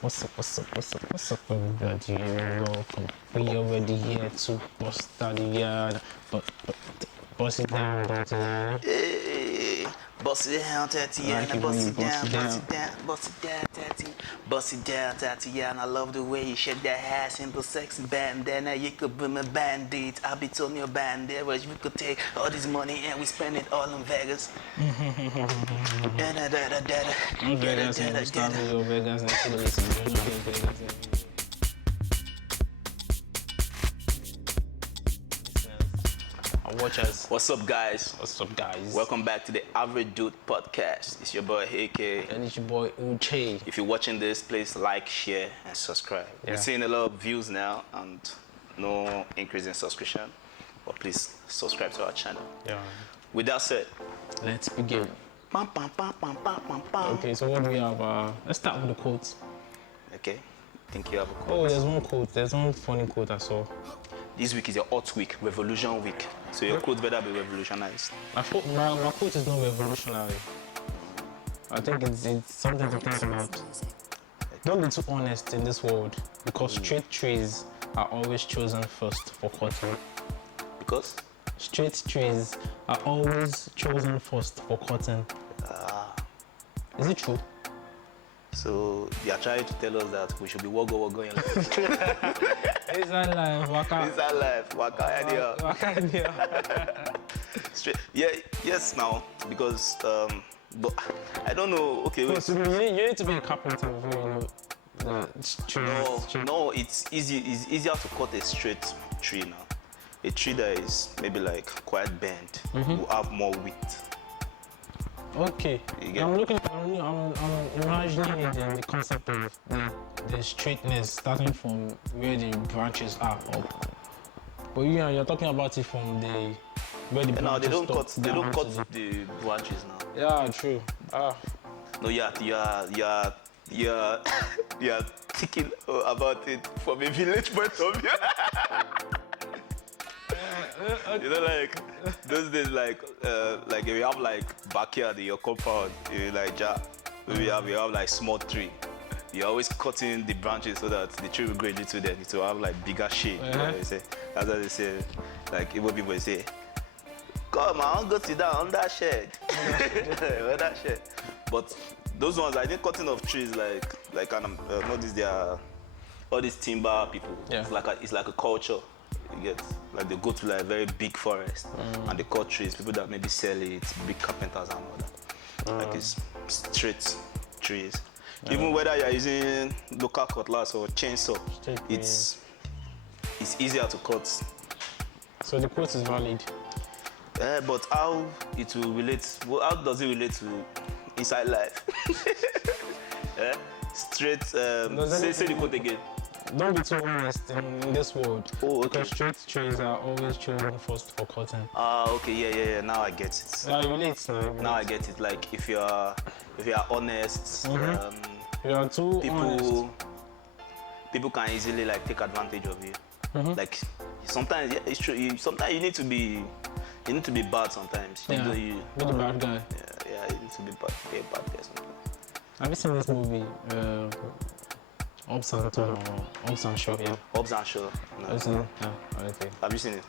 What's up, everybody? Welcome. We already here to bust out the yard, but bust it down, Hey, bust it down, Tatiana, Like bust it it when you down, bust it bust it down, bust it down, Tatiana, bust it down, Tatiana. I love the way you shake that ass, simple, sexy bandana. You could be my bandit, I'll be on your bandit. Where we could take all this money and we spend it all in Vegas. Vegas and Gustavo, Vegas and Vegas. Watch us. What's up, guys? What's up, guys? Welcome back to the Average Dude Podcast. It's your boy AK. And it's your boy Uche. If you're watching this, please like, share, and subscribe. Yeah. We're seeing a lot of views now and no increase in subscription. But please subscribe to our channel. Yeah. With that said, Let's begin. pam, pam, pam, pam, pam, pam, pam. Okay, so what do we have? Let's start with the quotes. Okay. Think you have a quote. Oh, there's one quote. There's one funny quote I saw. This week is your hot week, revolution week. So your quote better be revolutionized. My quote is not revolutionary. I think it's something to think about. Don't be too honest in this world, because straight trees are always chosen first for cutting. Because Straight trees are always chosen first for cutting. Is it true? so they are trying to tell us that we should be woggle in life. Is that life? Waka. Is that life? Waka idea. Waka idea. Straight. Yeah, yes now. Because but I don't know. Okay, wait. So you need to be a carpenter before you know that trees. No, it's easy. It's easier to cut a straight tree now. A tree that is maybe like quite bent will have more width. Okay. You get- I'm imagining it in the concept of the straightness starting from where the branches are up. But you're talking about it from the where the branches No, they don't stop cut. They down don't to cut the branches now. Yeah, true. No, you're thinking about it from a village point of view. You know, like those days, like if you have like backyard in your compound, you like you have like small tree. You're always cutting the branches so that the tree will grow into them. It will have like bigger shade. You know what they say? That's what they say. Like Igbo people say, "Come on, go sit down on that shed." On that shed. But those ones, I think cutting of trees like notice they are all these timber people. Yeah. It's like a culture. You get like they go to like a very big forest and they cut trees. People that maybe sell it, big carpenters and all that. Like it's straight trees. Even whether you're using local cutlass or chainsaw, Straight, it's easier to cut. So the quote is valid. But how it will relate? How does it relate to inside life? Straight. Say the quote again. Don't be too honest in this world. Oh, okay. Because straight trees are always chosen first for cutting. Okay, yeah. Now I get it. Yeah, it relates now. Now I get it. Like if you are honest, You are too honest. people can easily like take advantage of you. Like sometimes, yeah, it's true. Sometimes you need to be bad. Sometimes Yeah, you be the bad guy. yeah, you need to be bad. Be a bad person. Have you seen this movie, Hobbs and Shaw? Yeah. Hobbs and Shaw. No. Have you seen it? Yeah. Okay. Have you seen it?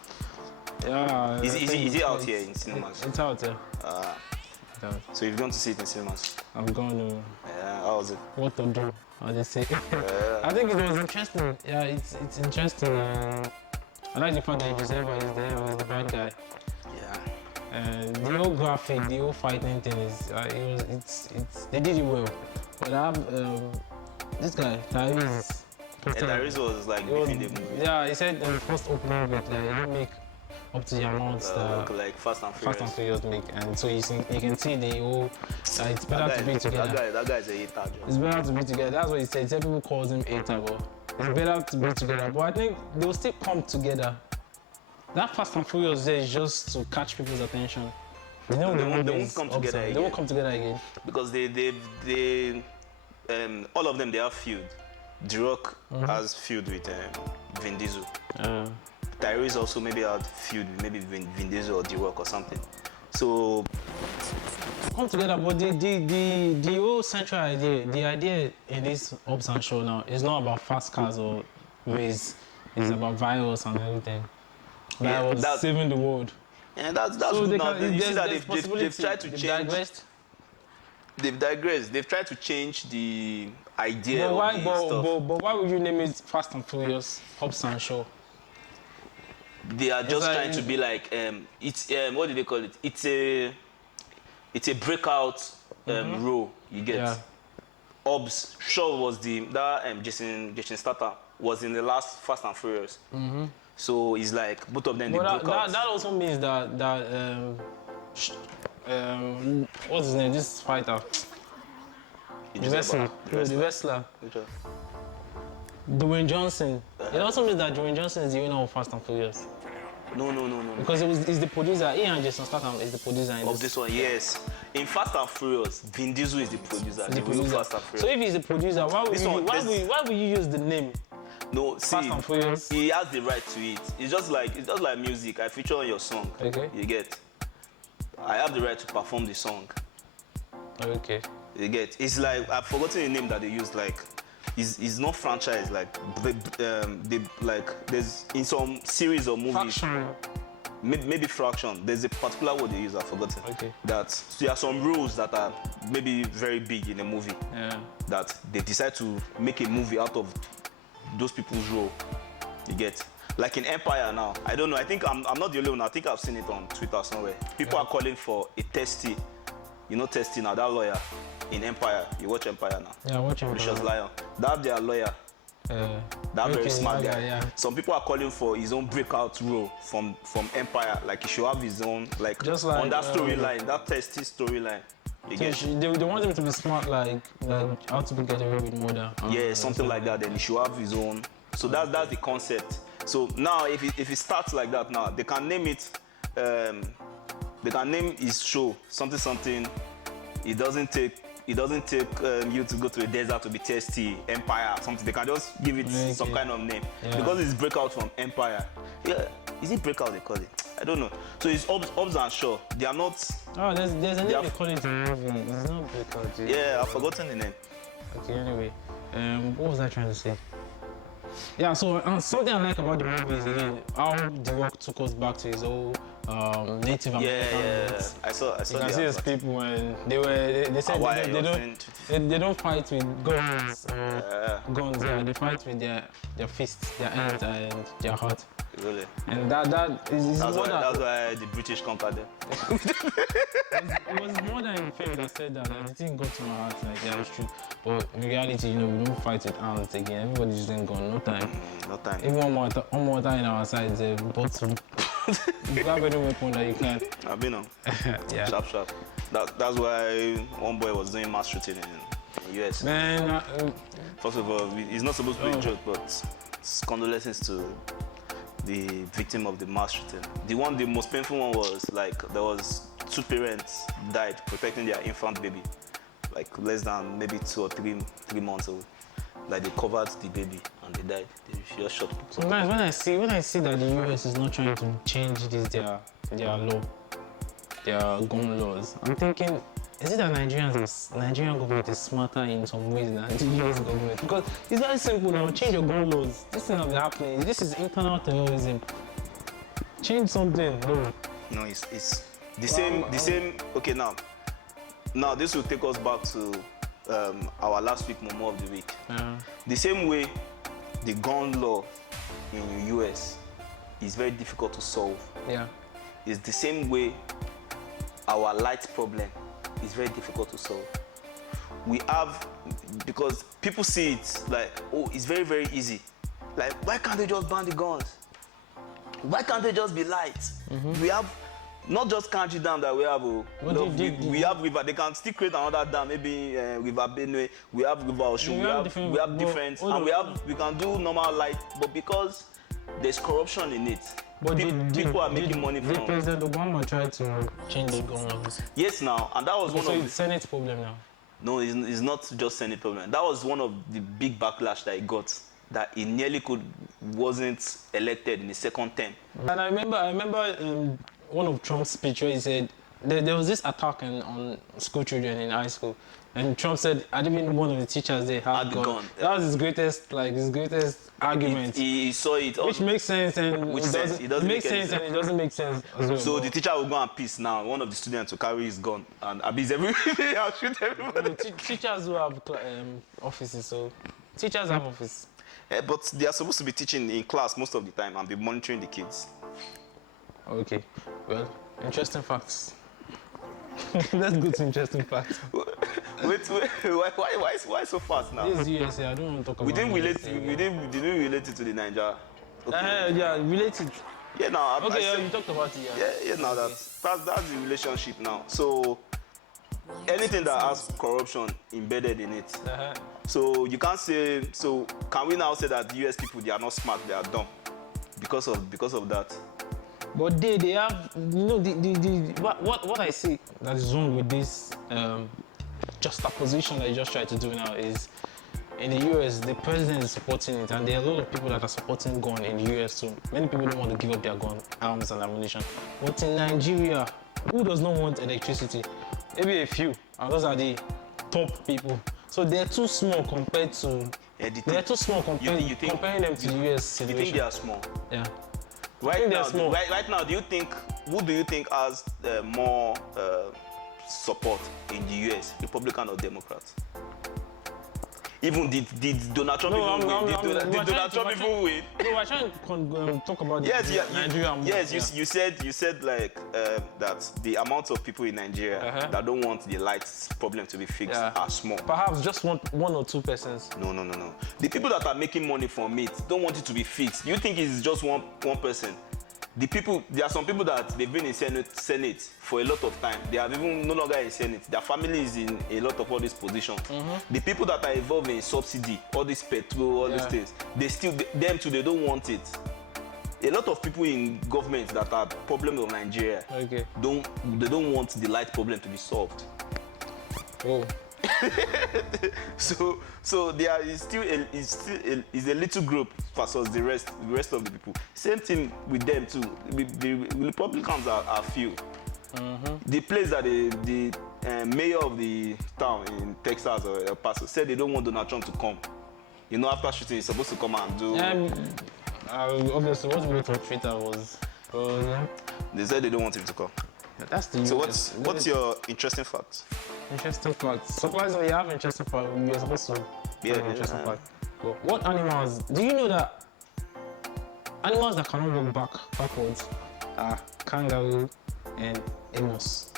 Yeah. Is I think it out it's- here in cinemas? It's out, yeah. It's out. So you've gone to see it in cinemas? I'm going to Yeah. How was it? what to do, how they say. I think it was interesting. Yeah, it's interesting. I like the fact that Josefa is there as the bad guy. Yeah. The whole graphic, the whole fighting thing is, they did it well. But I have this guy, Tyrese. Tyrese was like within the movie. Yeah, he said the first opening bit, like, he didn't make up to the amount that Like Fast and Furious. Fast and Furious make, and so you can see the whole. It's better to be together. That guy's a hater. It's better to be together. That's what he said. Some people calls him hater, but it's better to be together. But I think they'll still come together. That Fast and Furious there is just to catch people's attention. They won't come together They again. won't come together again. Because they all of them, they have feud. The Rock has feud with Vin Diesel. Tyrese also maybe had feud with maybe Vin Diesel or The Rock or something. So come together, but the whole central idea, the idea in this Hobbs and Shaw now is not about fast cars or race. It's about virus and everything. Yeah, Virus saving the world. Yeah, that's So good they now. can- You see that there's they've tried to They've change. digressed. They've digressed. They've tried to change the idea But why, of the stuff. but why would you name it Fast and Furious Hobbs and Shaw? They are just like- trying to be like it's what do they call it? It's a breakout role. You get. Yeah. Hobbs Shaw was Jason Statham was in the last Fast and Furious. So it's like both of them they But broke out. that also means that what's his name? This fighter, the wrestler, the wrestler, Which one? Dwayne Johnson. It also means that Dwayne Johnson is the winner of Fast and Furious No. because he's the producer. He and Jason Statham is the producer in Of this one, yes. In Fast and Furious, Vin Diesel is the producer. The The real producer. Fast and Furious. So if he's the producer, why would This you, one- this- why would you use the name No, see, Fast and Furious? he has the right to it. It's just like music. I feature on your song. Okay. You get. I have the right to perform the song. Okay. You get. It's like I've forgotten the name that they use. Like, it's not franchise. Like, they like there's in some series or movies. Faction. Maybe fraction. There's a particular word they use. I've forgotten. Okay. That there are some rules that are maybe very big in a movie. Yeah. That they decide to make a movie out of those people's role. You get. Like in Empire now, I don't know. I think I'm not the only one. I think I've seen it on Twitter somewhere. People are calling for a Testy. You know Testy now, that lawyer in Empire. You watch Empire now. Yeah, watch him. Precious Lion. That their lawyer. That very smart guy. Yeah. Some people are calling for his own breakout role from Empire. Like he should have his own Just like, on that storyline, that Testy storyline. You So get. they want him to be smart, like how to get away with murder. Yeah, something like that. Then he should have his own. So that's the concept. So now, if it starts like that, now they can name it. They can name his show something. It doesn't take you to go to a desert to be testy. Empire something. They can just give it some kind of name because it's breakout from Empire. Yeah, is it breakout they call it? I don't know. So it's Hobbs and Shaw. They are not. Oh, there's a name they call it in the movie. It's not breakout. Yeah, I've forgotten the name. Okay, anyway, what was I trying to say? Yeah, so something I like about the movie is again how The Rock took us back to his old Native American roots. I saw. You can see his people and they said they don't fight with guns. Guns, yeah, they fight with their fists, their hands, and their heart. Really? And that's why the British conquered them. It was more than in film that said that. Like, the thing got to my heart, like, yeah, it's true. But in reality, we don't fight with hands again. Everybody's using gun, no time. No time. Even one more time in our side, is a bottle. You have any weapon that you can. I've been on. Yeah. Sharp. That's why one boy was doing mass shooting in the US. Man, First of all, it's not supposed to be a joke, but condolences to the victim of the mass shooting. The most painful one was like there was 2 parents died protecting their infant baby, like less than maybe 2 or 3 months old. Like they covered the baby and they died. They just shot. sometimes when I see that the US is not trying to change their law, their gun laws, I'm thinking, is it that Nigerian government is smarter in some ways than the US government? Because it's very simple now. Change your gun laws. This thing has been happening. This is internal terrorism. Change something. No, it's the same. Okay, now this will take us back to our last week Momo of the week. The same way the gun law in the US is very difficult to solve. Yeah. It's the same way our light problem is very difficult to solve. We have, because people see it like, oh, it's very, very easy. Like, why can't they just ban the guns? Why can't they just be light? We have not just country dam that we have. We have river. They can still create another dam, maybe River Benue. We have River Osun. We have different, and we can do normal light, but because there's corruption in it. But people are making money from. President Obama tried to change the gun laws. Yes, now, and that was one So of it's Senate's problem now. No, it's not just Senate problem. That was one of the big backlash that he got. That he nearly wasn't elected in the second term. And I remember one of Trump's speech where he said there was this attack on school children in high school, and Trump said, "I didn't even one of the teachers they had gun." That was his greatest argument. He saw it. Which makes sense and Which it sense? doesn't, It doesn't makes make any sense sense. and it doesn't make sense as well. So the teacher will go and piss now. One of the students will carry his gun and abuse everybody and shoot everybody. Teachers who have offices, so teachers have office. But they are supposed to be teaching in class most of the time and be monitoring the kids. Okay, well, interesting facts. Let's go to interesting facts. Wait, why so fast now? This is USA. I don't want to talk about. We didn't relate. USA. Didn't relate it to the Nigeria. Okay. Yeah, related. Yeah, now. Okay, I said, you talked about it. yeah. Now that's the relationship now. So anything that has corruption embedded in it. So you can't say. So can we now say that the US people, they are not smart, they are dumb because of that? But they have, you know, what I see that is wrong with this juxtaposition that you just tried to do now is, in the US, the president is supporting it, and there are a lot of people that are supporting gun in the US too. Many people don't want to give up their gun, arms and ammunition. But in Nigeria, who does not want electricity? Maybe a few, and those are the top people. So they're too small compared to. They're too small comparing them to the US situation. You think they are small? Yeah. Right now, do you think who do you think has more support in the US, Republican or Democrat? Even did Donald Trump even win? Did Donald Trump even win? No, we're trying to talk about Nigeria. Yes, you said like that the amount of people in Nigeria that don't want the lights problem to be fixed are small. Perhaps just one or two persons. No. The people that are making money from it don't want it to be fixed. You think it's just one person? There are some people that they've been in Senate for a lot of time. They are even no longer in Senate. Their family is in a lot of all these positions. The people that are involved in subsidy, all this petrol, all these things, them too, they don't want it. A lot of people in government that are problems of Nigeria, they don't want the light problem to be solved. Oh. So there is still a little group versus the rest of the people. Same thing with them too. The Republicans are few. The place that the mayor of the town in Texas or El Paso said they don't want Donald Trump to come. You know, after shooting, he's supposed to come and do. Obviously, what we wrote on Twitter was. They said they don't want him to come. That's the. So what's your interesting fact? Interesting fact. Surprisingly, you have interesting fact. You're supposed to. Interesting fact. But what animals? Do you know that animals that cannot walk backwards are kangaroo and emus?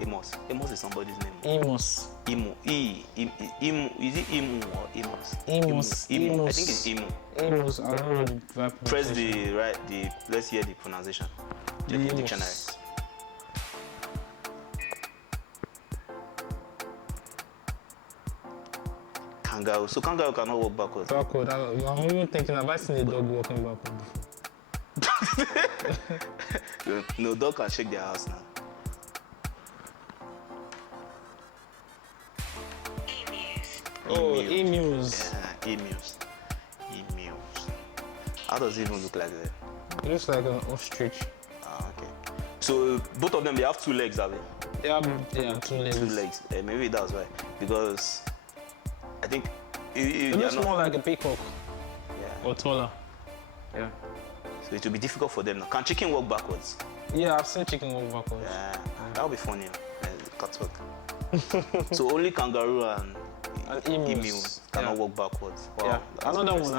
Emos is somebody's name. Emus. Emu. Is it emu or emus? Emus. Emu. I think it's emu. Emus. I don't know the verb. Press let's hear the pronunciation. Check the dictionary. Kangaroo. So kangaroo cannot walk backwards. Backward. I'm even thinking, have I seen a dog walking backward before? No, dog can shake their ass now. Oh, emus. Yeah, emus. How does it even look like that? It looks like an ostrich. Okay. So both of them, they have 2 legs, have they? They have 2 legs. 2 legs. Maybe that's why. Because I think it looks more like a peacock. Yeah. Or taller. Yeah. So it will be difficult for them now. Can chicken walk backwards? Yeah, I've seen chicken walk backwards. Yeah, that would be funny. Cat walk. So only kangaroo and emus cannot walk backwards. Wow. Yeah. Another one. I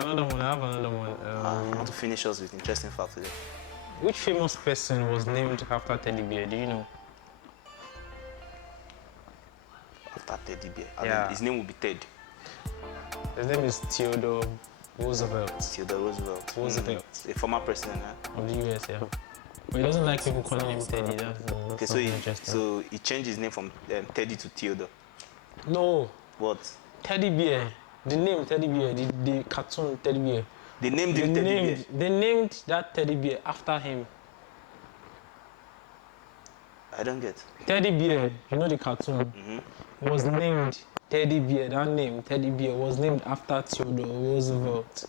have another one. I want to finish us with interesting fact today. Which famous person was named after Teddy Bear? Do you know? After Teddy Bear? Yeah. His name will be Ted. His name is Theodore Roosevelt. Roosevelt. A former president of the US, yeah. But he doesn't like people calling him Teddy. Okay, so he changed his name from Teddy to Theodore. No. What? Teddy Bear. The name Teddy Bear, the cartoon Teddy Bear. They named him Teddy Bear? They named that Teddy Bear after him. I don't get. Teddy Bear, you know the cartoon, was named Teddy Bear. That name, Teddy Bear, was named after Theodore Roosevelt.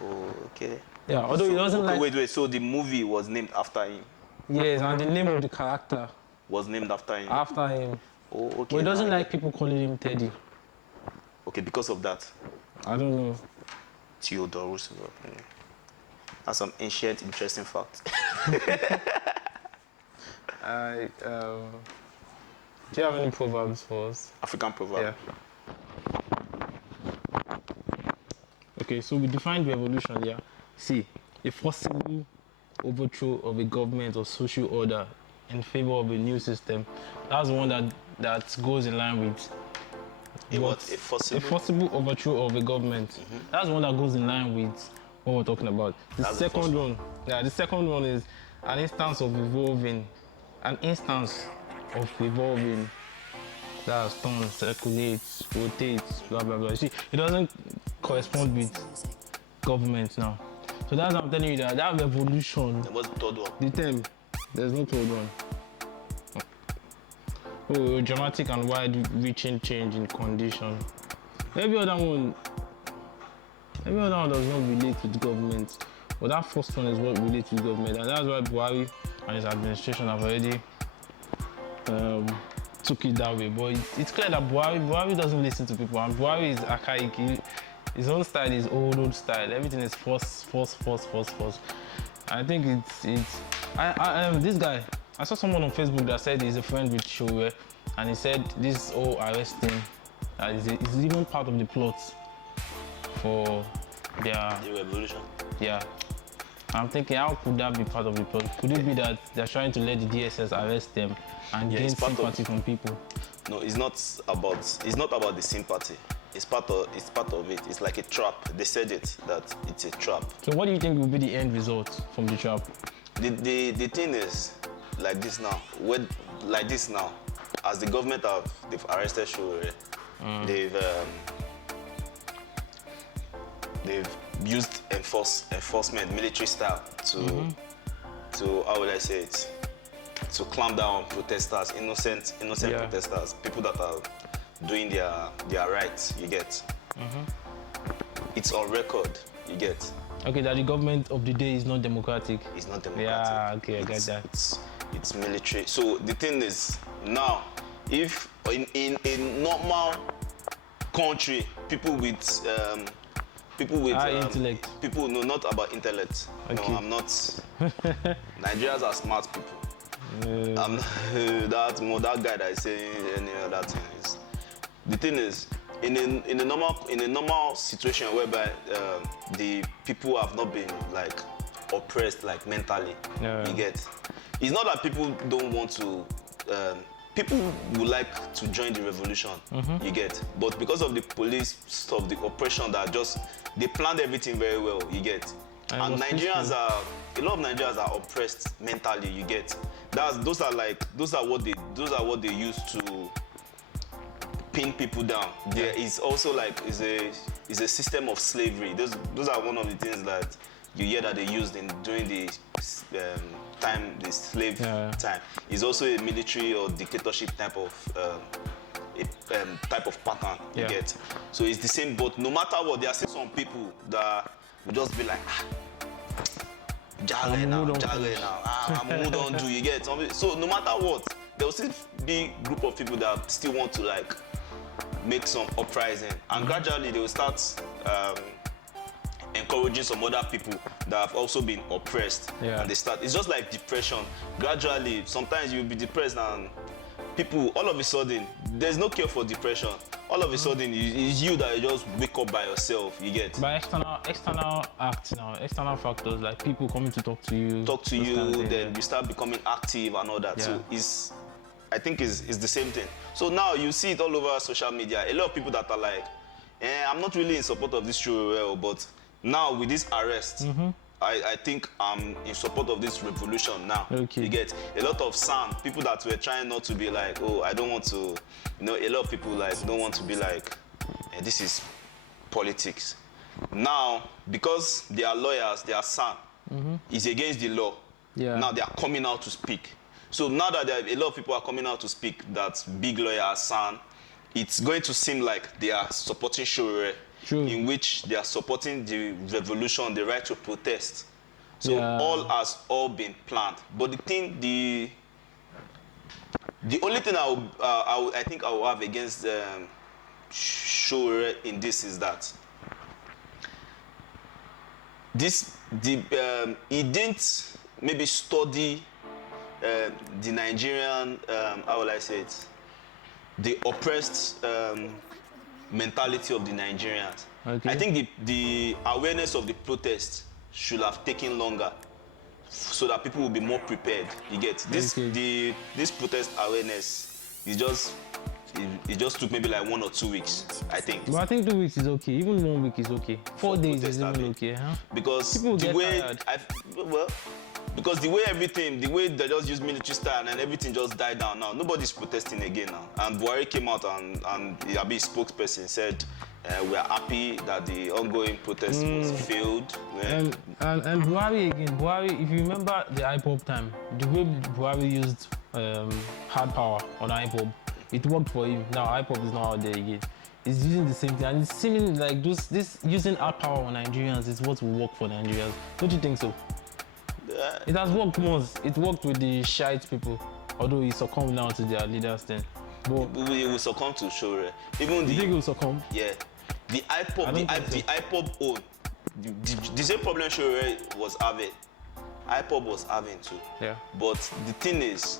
Oh, okay. Yeah, although he doesn't like... Wait, so the movie was named after him? Yes, and the name of the character was named after him. after him. Oh, okay. But he doesn't like people calling him Teddy. Okay, because of that. I don't know. Theodore Roosevelt. That's some ancient, interesting fact. Do you have any proverbs for us? African proverb. Okay, so we defined revolution, yeah. See, a forcible overthrow of a government or social order in favor of a new system. That's the one that goes in line with A forcible overthrow of a government. That's the one that goes in line with what we're talking about. The second one is an instance of evolving. That's turn, circulates, rotates, blah blah blah. You see, it doesn't correspond with government now. So that's what I'm telling you, that revolution. What's the third one? The term, there's no third one. Oh, dramatic and wide-reaching change in condition. Every other one does not relate with government. But that first one is what relates with government, and that's why Buhari and his administration have already took it that way. But it's clear that Buhari doesn't listen to people, and Buhari is archaic. His own style is old style. Everything is force. I think this guy, I saw someone on Facebook that said he's a friend with Showe, and he said this whole arrest thing is even part of the plot for the revolution. Yeah. I'm thinking, how could that be part of the plot? Could it be that they're trying to let the DSS arrest them and gain sympathy from people? No, it's not about the sympathy. It's part of it. It's like a trap. They said it, that it's a trap. So what do you think will be the end result from the trap? The thing is like this now. As the government they've arrested Showe, they've used enforcement, military style to how would I say it? To clamp down on protesters, innocent protesters, people that are doing their rights, you get. It's on record, you get. Okay, that the government of the day is not democratic. It's not democratic. Yeah, okay, I get that. It's military. So the thing is, now, if in a normal country, people with intellect. People know not about intellect. Okay. No, I'm not. Nigerians are smart people. I'm that guy that is saying any other thing is. The thing is, in a normal situation whereby the people have not been like oppressed like mentally, you get. It's not that people don't want to. People would like to join the revolution, you get. But because of the police stuff, the oppression they planned everything very well, you get. And a lot of Nigerians are oppressed mentally, you get. Those are what they use to pin people down. There is also is a system of slavery. Those are one of the things that you hear that they used during the slave time. It's also a military or dictatorship type of pattern, you get. So it's the same, but no matter what, there are still some people that will just be like, Jale now, I'm don't do, you get. So no matter what, there will still be a group of people that still want to make some uprising, and gradually they will start encouraging some other people that have also been oppressed, and it's just like depression. Gradually, sometimes you'll be depressed and people, all of a sudden, there's no cure for depression. All of a sudden, it's you that you just wake up by yourself, you get. By external acts now, external factors like people coming to talk to you. Then you start becoming active and all that. Yeah. So I think it's the same thing. So now you see it all over social media. A lot of people that are like, I'm not really in support of this show, but now with this arrest, I think I'm in support of this revolution now. Okay. You get a lot of people that were trying not to be like, oh, I don't want to, a lot of people don't want to be like, this is politics. Now, because they are lawyers, they are SAN, it's against the law. Yeah. Now they are coming out to speak. So now that a lot of people are coming out to speak, that big lawyers, SAN, it's going to seem like they are supporting Showe, in which they are supporting the revolution, the right to protest. So all has been planned. But the only thing I think I will have against Showore in this is that he didn't maybe study the Nigerian, how will I say it, the oppressed mentality of the Nigerians. Okay. I think the awareness of the protest should have taken longer so that people will be more prepared. You get this. Okay. This protest awareness is just it just took maybe like 1 or 2 weeks, I think. But I think 2 weeks is okay. Even 1 week is okay. 4 days is even okay, huh? Because people the get way tired. because the way they just use military style and everything just died down now. Nobody's protesting again now. And Buhari came out and Yabi's spokesperson said, we are happy that the ongoing protest was failed. And Buhari again, if you remember the IPOB time, the way Buhari used hard power on IPOB, it worked for him. Now IPOB is not out there again. It's using the same thing, and it's seeming like this using hard power on Nigerians is what will work for Nigerians. Don't you think so? It has worked once. It worked with the Shite people, although he succumbed now to their leaders then. But we will succumb to Showore. Even you think he will succumb? Yeah. The IPOB own. The same problem Showore was having. IPOB was having too. Yeah. But the thing is,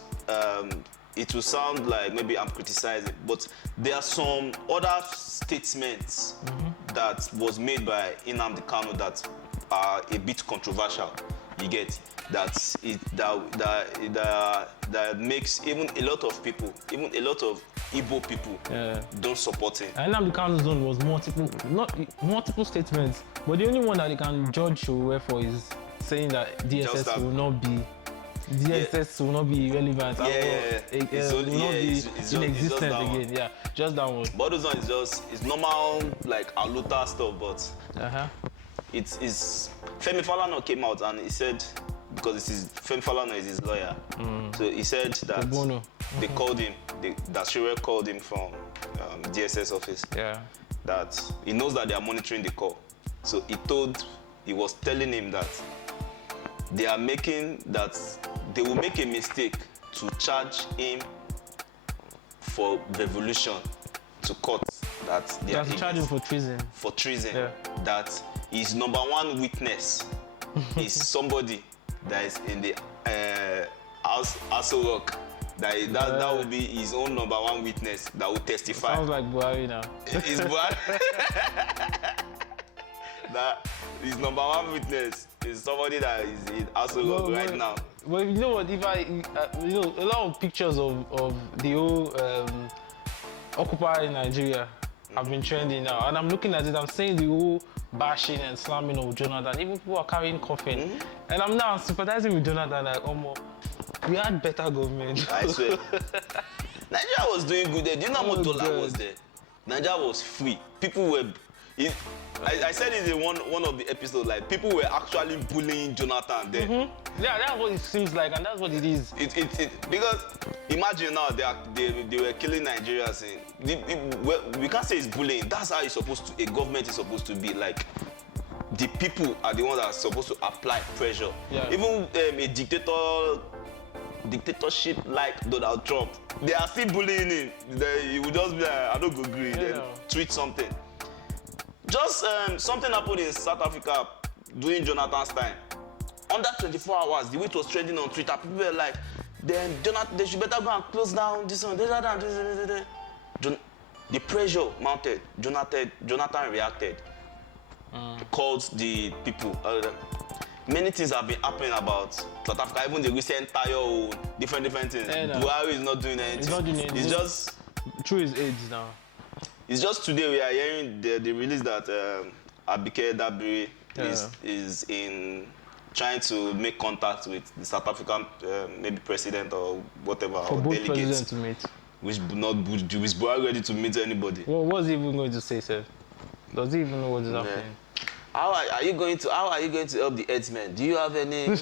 it will sound like maybe I'm criticizing, but there are some other statements that was made by Nnamdi Kanu that are a bit controversial. You get that makes even a lot of people, even a lot of Igbo people, don't support him. And Nnamdi Kanu's zone was multiple statements, but the only one that they can judge Showore for is saying that DSS will not be irrelevant. It will not be inexistent again. Yeah, just that one. But this one is normal like Aluta stuff, but it's Femi Falana came out and he said, because Femi Falana is his lawyer, so he said that they called him, that Showore called him from DSS office. Yeah. That he knows that they are monitoring the call, so he was telling him that they will make a mistake to charge him for revolution to court, that they are charging for treason. For treason. Yeah. That his number one witness is somebody that is in the House of Rock. That will be his own number one witness that will testify. Sounds like Buhari now. It's Buhari. That his number one witness is somebody that is in House of Rock right now. Well, you know what? If a lot of pictures of the whole Occupy Nigeria have been trending now, and I'm looking at it. I'm seeing the whole bashing and slamming of Jonathan. Even people are carrying coffin, and I'm now sympathizing with Jonathan. Like, we had better government. I swear. Nigeria was doing good there. Do you know how much dollar was there? Nigeria was free. People were. I said it in one of the episodes. Like, people were actually bullying Jonathan there. Yeah, that's what it seems like, and that's what it is. Because imagine now they were killing Nigerians. We can't say it's bullying. That's how a government is supposed to be. Like, the people are the ones that are supposed to apply pressure. Yeah. Even a dictatorship like Donald Trump, they are still bullying him. He would just be like, I don't go agree. Then tweet something. Just something happened in South Africa during Jonathan's time. Under 24 hours, the way it was trending on Twitter, people were like, then they should better go and close down this one. The pressure mounted. Jonathan reacted. Called the people. Many things have been happening about South Africa, even the recent tire, different things. Buhari is not doing anything. He's not doing anything. It's just through his age now. It's just today we are hearing the release that Abike Dabiri is in trying to make contact with the South African maybe president or whatever, for or both delegates. presidents to meet. Which Buhari ready to meet anybody. Well, what's he even going to say, sir? Does he even know what is happening? How are you going to help the herdsmen? Do you have any?